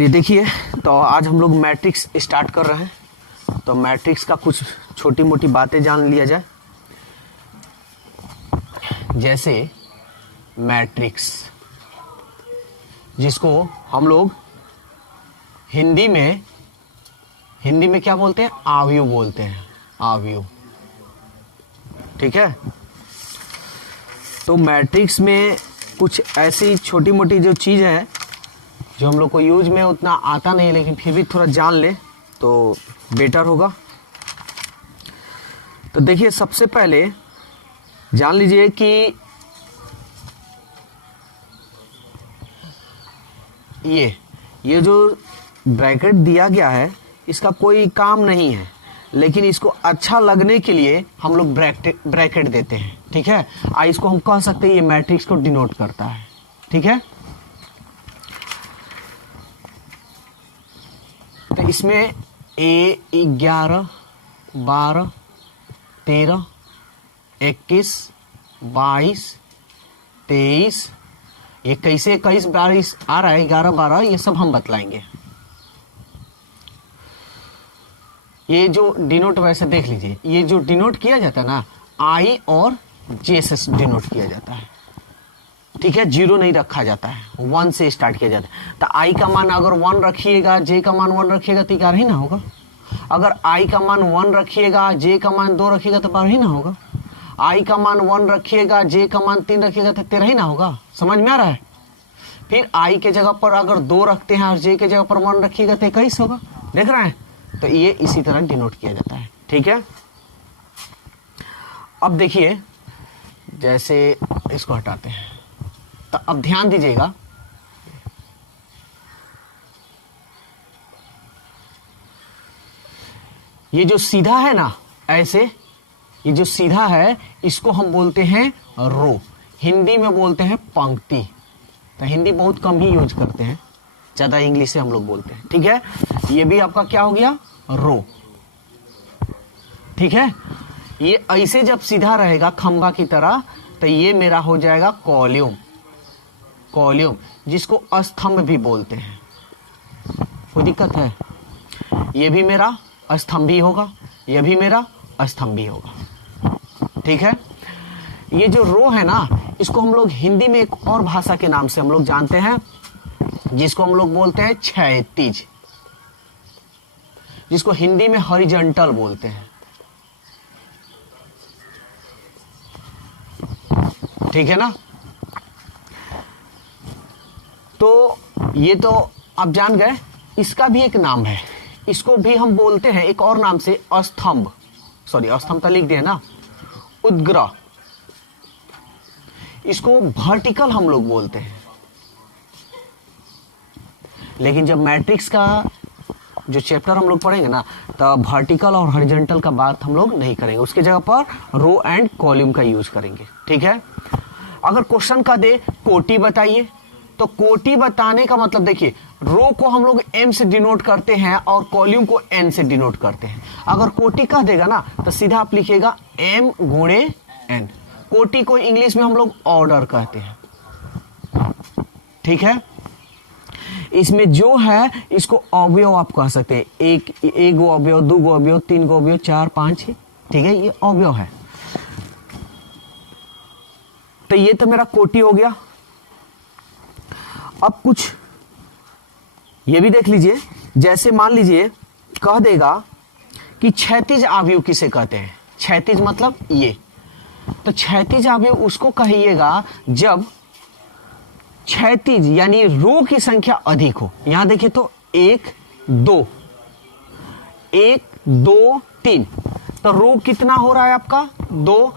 चलिए देखिए, तो आज हम लोग मैट्रिक्स स्टार्ट कर रहे हैं। तो मैट्रिक्स का कुछ छोटी मोटी बातें जान लिया जाए। जैसे मैट्रिक्स, जिसको हम लोग हिंदी में क्या बोलते हैं? आव्यूह बोलते हैं, आव्यूह। ठीक है। तो मैट्रिक्स में कुछ ऐसी छोटी मोटी जो चीज़ है जो हम लोग को यूज में उतना आता नहीं, लेकिन फिर भी थोड़ा जान ले तो बेटर होगा। तो देखिए, सबसे पहले जान लीजिए कि ये जो ब्रैकेट दिया गया है इसका कोई काम नहीं है, लेकिन इसको अच्छा लगने के लिए हम लोग ब्रैकेट देते हैं। ठीक है। इसको हम कह सकते हैं ये मैट्रिक्स को डिनोट करता है। ठीक है। तो इसमें 11, 12, 13, 21, 22, 23, ये कैसे 21, 22 आ रहा है, 11, 12, ये सब हम बतलाएंगे। ये जो डिनोट, वैसे देख लीजिए, ये जो डिनोट किया जाता है ना, आई और जे से डिनोट किया जाता है। ठीक है। 0 नहीं रखा जाता है, 1 से स्टार्ट किया जाता है। तो आई का मान अगर 1 रखिएगा, जे का मान 1 रखिएगा तो 11 ही ना होगा। अगर आई का मान 1 रखिएगा, जे का मान 2 रखिएगा तो 12 ही ना होगा। आई का मान 1 रखिएगा, जे का मान 3 रखिएगा तो 13 ही ना होगा। समझ में आ रहा है? फिर आई के जगह पर अगर 2 रखते हैं और जे के जगह पर 1 रखिएगा तो 21 होगा। देख रहे हैं? तो ये इसी तरह डिनोट किया जाता है। ठीक है। अब देखिए, जैसे इसको हटाते हैं, तो अब ध्यान दीजिएगा, ये जो सीधा है ना, ऐसे ये जो सीधा है इसको हम बोलते हैं रो। हिंदी में बोलते हैं पंक्ति। तो हिंदी बहुत कम ही यूज करते हैं, ज्यादा इंग्लिश से हम लोग बोलते हैं। ठीक है। ये भी आपका क्या हो गया? रो। ठीक है। ये ऐसे जब सीधा रहेगा खंभा की तरह, तो ये मेरा हो जाएगा कॉलम। कॉलम, जिसको स्तंभ भी बोलते हैं। कोई दिक्कत है? ये भी मेरा स्तंभ ही होगा, ये भी मेरा स्तंभ ही होगा। ठीक है। ये जो रो है ना, इसको हम लोग हिंदी में एक और भाषा के नाम से हम लोग जानते हैं, जिसको हम लोग बोलते हैं क्षैतिज, जिसको हिंदी में हॉरिजॉन्टल बोलते हैं। ठीक है ना। तो ये तो आप जान गए। इसका भी एक नाम है, इसको भी हम बोलते हैं एक और नाम से स्तंभ। सॉरी, स्तंभ तो लिख दिया ना, उद्ग्रह। इसको वर्टिकल हम लोग बोलते हैं। लेकिन जब मैट्रिक्स का जो चैप्टर हम लोग पढ़ेंगे ना, तो वर्टिकल और हॉरिजॉन्टल का बात हम लोग नहीं करेंगे, उसके जगह पर रो एंड कॉलम का यूज करेंगे। ठीक है। अगर क्वेश्चन का दे कोटि बताइए, तो कोटि बताने का मतलब देखिए, रो को हम लोग m से डिनोट करते हैं और कॉलम को n से डिनोट करते हैं। अगर कोटि कह देगा ना, तो सीधा आप लिखिएगा m गुणे n। कोटि को इंग्लिश में हम लोग ऑर्डर कहते हैं। ठीक है। इसमें जो है इसको अवयव आप कह सकते हैं। एक गो अवयव, 2 गो अवयव, 3 गो अवयव, 4, 5। ठीक है, ये अवयव है। तो ये तो मेरा कोटि हो गया। अब कुछ ये भी देख लीजिए। जैसे मान लीजिए कह देगा कि क्षैतिज आव्यूह किसे कहते हैं? क्षैतिज मतलब ये। तो क्षैतिज आव्यूह उसको कहिएगा जब क्षैतिज यानी रो की संख्या अधिक हो। यहां देखिए तो 1, 2, 1, 2, 3। तो रो कितना हो रहा है आपका? 2।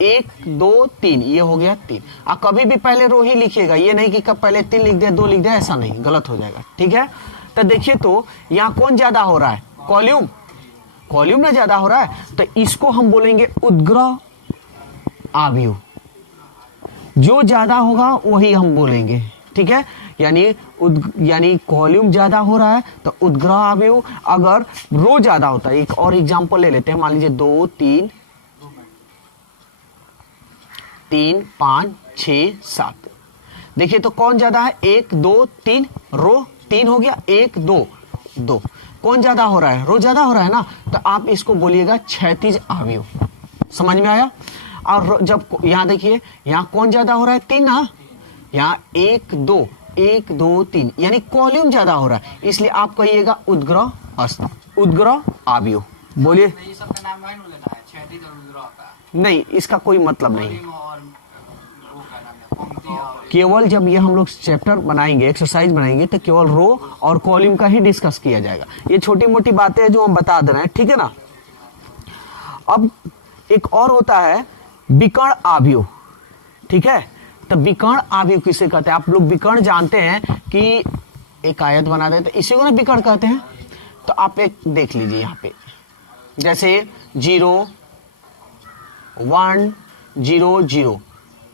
1, 2, 3, ये हो गया 3। कभी भी पहले रो ही लिखिएगा, ये नहीं कि कब पहले 3 लिख दिया 2 लिख दिया, ऐसा नहीं, गलत हो जाएगा। ठीक है। तो देखिए, तो यहां कौन ज्यादा हो रहा है? कॉलम। कॉलम ना ज्यादा हो रहा है, तो इसको हम बोलेंगे उद्ग्रह आव्यूह। जो ज्यादा होगा वही हम बोलेंगे। ठीक है। यानी कॉलम ज्यादा हो रहा है तो उद्ग्रह आव्यूह। अगर रो ज्यादा होता है, एक और एग्जांपल ले लेते हैं। मान लीजिए 2, 3, 3, 5, 6, 7। देखिए तो कौन ज्यादा है? 1, 2, 3 रो 3 हो गया, 1 2 2, कौन ज्यादा हो रहा है? रो ज्यादा हो रहा है ना, तो आप इसको बोलिएगा क्षैतिज अवयव। समझ में आया? और जब यहां देखिए, यहां कौन ज्यादा हो रहा है? 3 ना, यहाँ 1 2 1 2 3, यानी कॉल्यूम ज्यादा हो रहा है, इसलिए आप कहिएगा उद्ग्रह अस्त, उद्ग्रह अवयव। बोलिए। ये सब का नाम नहीं लेना है, क्षैतिज और उद्ग्रह का नहीं, इसका कोई मतलब नहीं है। और वो का नाम है पंक्ति और केवल जब ये हम लोग चैप्टर बनाएंगे, एक्सरसाइज बनाएंगे, तो केवल रो और कॉलम का ही डिस्कस किया जाएगा। ये छोटी मोटी बातें हैं जो हम बता दे रहे हैं, ठीक है ना। अब एक और होता है विकर्ण अवयव, ठीक है। तो विकर्ण अवयव किसे कहते हैं? आप लोग विकर्ण जानते हैं कि एक आयत बना देते, इसी को ना विकर्ण कहते हैं। तो आप एक देख लीजिए यहाँ पे, जैसे 0 1 0 0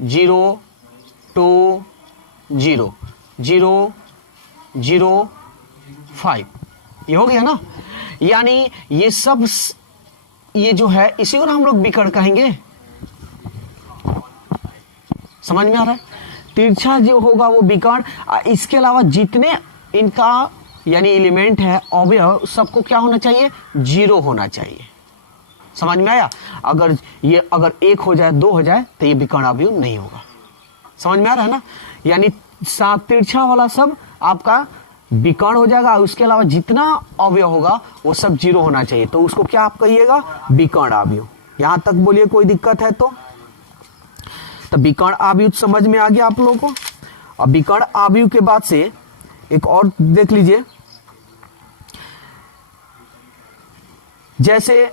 0 2 0 0 0 5, ये हो गया ना। यानी ये सब, ये जो है इसी को ना हम लोग विकर्ण कहेंगे। समझ में आ रहा है? तिरछा जो होगा वो विकर्ण। इसके अलावा जितने इनका यानी एलिमेंट है, अवयव, सबको क्या होना चाहिए? 0 होना चाहिए। समझ में आया? अगर 1 हो जाए, 2 हो जाए, तो ये विकर्ण अवयव नहीं होगा। समझ में आ रहा है ना? यानी सात तिरछा वाला सब आपका विकर्ण हो जाएगा, उसके अलावा जितना अवयव होगा वो सब 0 होना चाहिए, तो उसको क्या आप कहिएगा? विकर्ण अवयव। यहां तक बोलिए, कोई दिक्कत है तो विकर्ण अवयव समझ में आ गया आप लोगों को। अब विकर्ण अवयव के बाद से एक और देख लीजिए, जैसे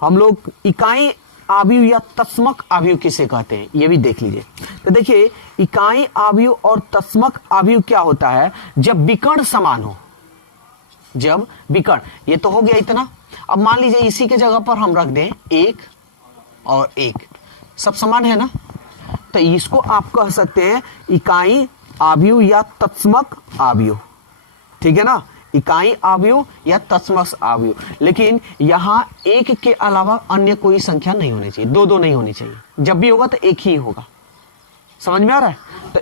हम लोग इकाई अवयव या तत्समक अवयव किसे कहते हैं, ये भी देख लीजिए। तो देखिए, इकाई अवयव और तत्समक अवयव क्या होता है? जब विकर्ण समान हो, जब विकर्ण, ये तो हो गया इतना। अब मान लीजिए इसी के जगह पर हम रख दें 1 और 1, सब समान है ना, तो इसको आप कह सकते हैं इकाई अवयव या तत्समक अवयव, ठीक है ना। इकाई अवयव या तत्समक अवयव, लेकिन यहां 1 के अलावा अन्य कोई संख्या नहीं होनी चाहिए, 2 नहीं होनी चाहिए। जब भी होगा तो 1 ही होगा। समझ में आ रहा है? तो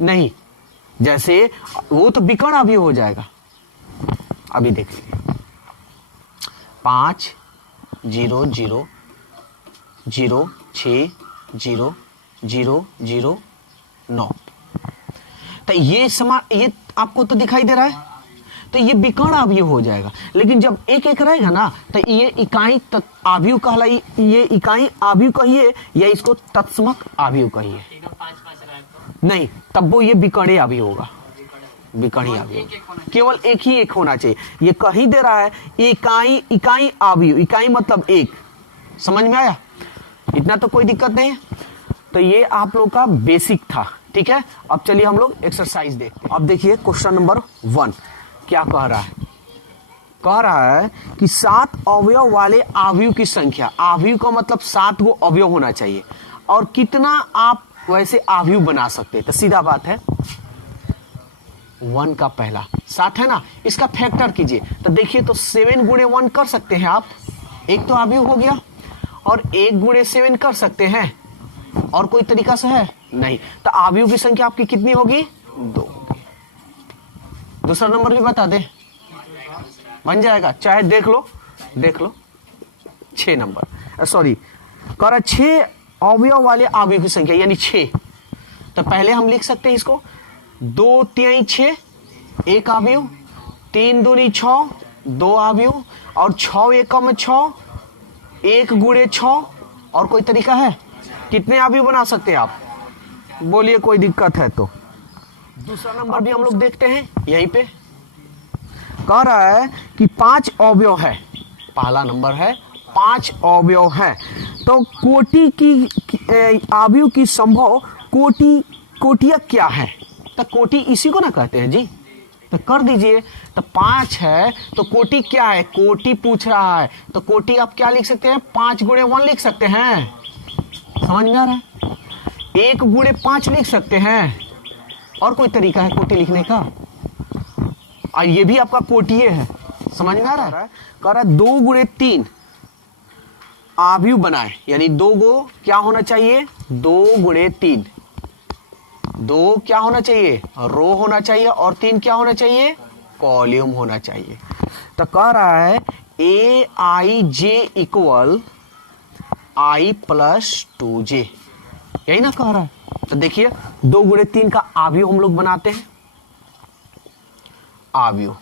नहीं, जैसे वो तो विकर्ण अवयव हो जाएगा। अभी देख लीजिए, 5 0 0 0 6 0 0 0 9, तो ये समान, ये आपको तो दिखाई दे रहा है, तो ये विकर्ण अवयव हो जाएगा। लेकिन जब 1 1 रहेगा ना, तो ये इकाई अवयव कहलाई, ये इकाई अवयव कहिए या इसको तत्समक अवयव कहिए। 5 नहीं, तब वो ये विकर्ण अवयव होगा। विकर्ण अवयव केवल 1 ही 1 होना चाहिए। ये कहीं दे रहा है इकाई अवयव, इकाई मतलब 1। समझ में आया? इतना तो कोई दिक्कत नहीं है। तो ये आप लोग का बेसिक था, ठीक है। अब चलिए हम लोग एक्सरसाइज देखते हैं। अब देखिए क्वेश्चन नंबर 1 क्या कह रहा है? कह रहा है कि 7 अवयव वाले अवयव की संख्या, अवयव का मतलब 7 गो अवयव होना चाहिए, और कितना आप वैसे अवयव बना सकते हैं। तो सीधा बात है, 1 का पहला 7 है ना, इसका फैक्टर कीजिए। तो देखिए, तो 7 गुणे 1 कर सकते हैं आप, एक तो अवयव हो गया, और 1 गुणे 7 कर सकते हैं, और कोई तरीका से है नहीं। तो अवयव की संख्या आपकी कितनी होगी? 2। दूसरा नंबर भी बता दे, बन जाएगा, चाहे देख लो 6 नंबर, सॉरी कह रहा 6 अवयव वाले अवयव की संख्या यानी 6। तो पहले हम लिख सकते हैं इसको 2 3 6, 1 अवयव, 3 दूनी 6, 2 अवयव, और 6 एकम 6, 1 गुणे 6, और कोई तरीका है? कितने अवयव बना सकते हैं आप? बोलिए, कोई दिक्कत है तो। दूसरा नंबर भी हम लोग देखते हैं, यहीं पे कह रहा है कि 5 अवयव है। पहला नंबर है 5 अवयव है, तो कोटि की अवयव की संभव कोटियां क्या है? तो कोटि इसी को ना कहते हैं जी, तो कर दीजिए। तो 5 है, तो कोटि क्या है? कोटि पूछ रहा है, तो कोटि आप क्या लिख सकते हैं? 5 गुणे 1 लिख सकते हैं। समझ में आ रहा है? 1 गुणे 5 लिख सकते हैं, और कोई तरीका है कोटि लिखने का? और ये भी आपका कोटिये है। समझ में आ रहा है? कह रहा है 2 गुणे 3 अवयव बनाए, यानी 2 गो क्या होना चाहिए? 2 गुणे 3 2 क्या होना चाहिए, रो होना चाहिए, और 3 क्या होना चाहिए, कॉलम होना चाहिए। तो कह रहा है ए आई जे इक्वल आई प्लस 2j, यही ना कह रहा है। तो देखिए 2 गुणे 3 का आव्यूह हम लोग बनाते हैं। आव्यूह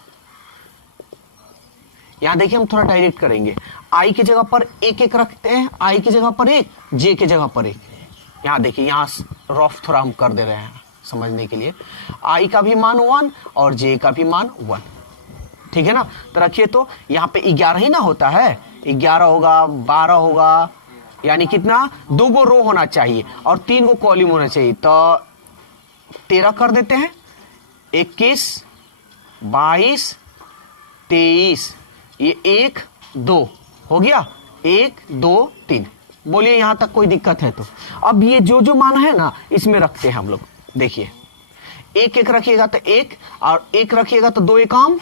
यहां देखिए हम थोड़ा डायरेक्ट करेंगे। आई की जगह पर 1 रखते हैं, आई की जगह पर 1, जे की जगह पर 1। यहां देखिए, यहां रफ थोड़ा हम कर दे रहे हैं समझने के लिए। आई का भी मान 1 और जे का भी मान 1, ठीक है ना। तो रखिए, तो यहाँ पे 11 ही ना होता है, 11 होगा, 12 होगा, यानी कितना, 2 गो रो होना चाहिए और 3 गो कॉलम होना चाहिए। तो 13 कर देते हैं, 21, 22, 23, ये 1 2 हो गया, 1 2 3। बोलिए यहां तक कोई दिक्कत है? तो अब ये जो जो मान है ना, इसमें रखते हैं हम लोग। देखिए 1 रखिएगा तो 1, और 1 रखिएगा तो 2 एकम,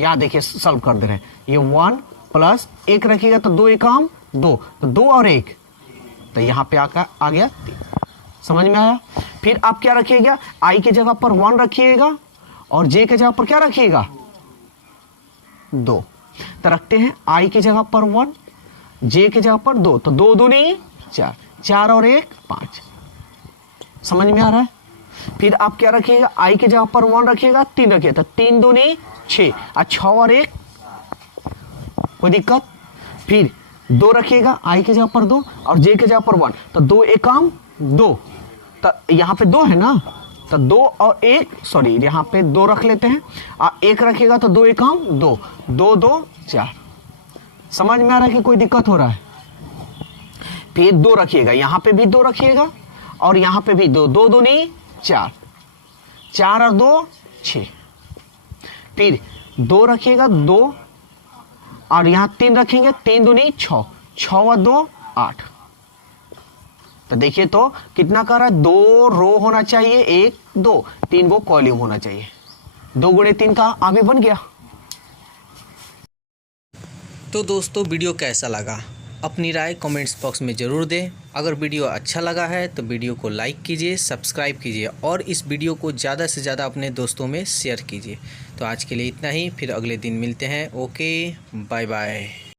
यहां देखिए सॉल्व कर दे रहे हैं। ये 1 प्लस 1 रखिएगा तो 2 एकम 2, तो 2 और 1, तो यहां पे आकर आ गया 3। समझ में आया? फिर आप क्या रखिएगा, आई की जगह पर 1 रखिएगा और जे की जगह पर क्या रखिएगा, 2। तो रखते हैं आई की जगह पर 1, जे की जगह पर 2, तो 2 दूनी 4, 4 और 1 5। समझ में आ रहा है? फिर आप क्या रखिएगा, आई की जगह पर 1 रखिएगा, 3 रखिएगा, तो 3 दूनी 6, और 6 और 1, कोई दिक्कत? फिर 2 रखिएगा, आई की जगह पर 2 और जे की जगह पर 1, तो 2 एकम 2, तो यहाँ पे 2 है ना, तो 2 और 1, सॉरी यहाँ पे 2 रख लेते हैं, और 1 रखिएगा तो 2 एकम 2, 2 2 4। समझ में आ रहा है कि कोई दिक्कत हो रहा है? फिर 2 रखिएगा, यहाँ पे भी 2 रखिएगा और यहाँ पे भी 2, 2 दूनी 4, 4 और 2 6। फिर 2 रखिएगा 2 और यहाँ 3 रखेंगे, 3 दूनी 6, 6 और 2 8। तो देखिए तो कितना कर रहा है, 2 रो होना चाहिए, 1 2, 3 गो कॉलम होना चाहिए। 2 गुणे 3 का आगे बन गया। तो दोस्तों वीडियो कैसा लगा, अपनी राय कमेंट्स बॉक्स में ज़रूर दें। अगर वीडियो अच्छा लगा है तो वीडियो को लाइक कीजिए, सब्सक्राइब कीजिए और इस वीडियो को ज़्यादा से ज़्यादा अपने दोस्तों में शेयर कीजिए। तो आज के लिए इतना ही, फिर अगले दिन मिलते हैं। Okay, bye bye.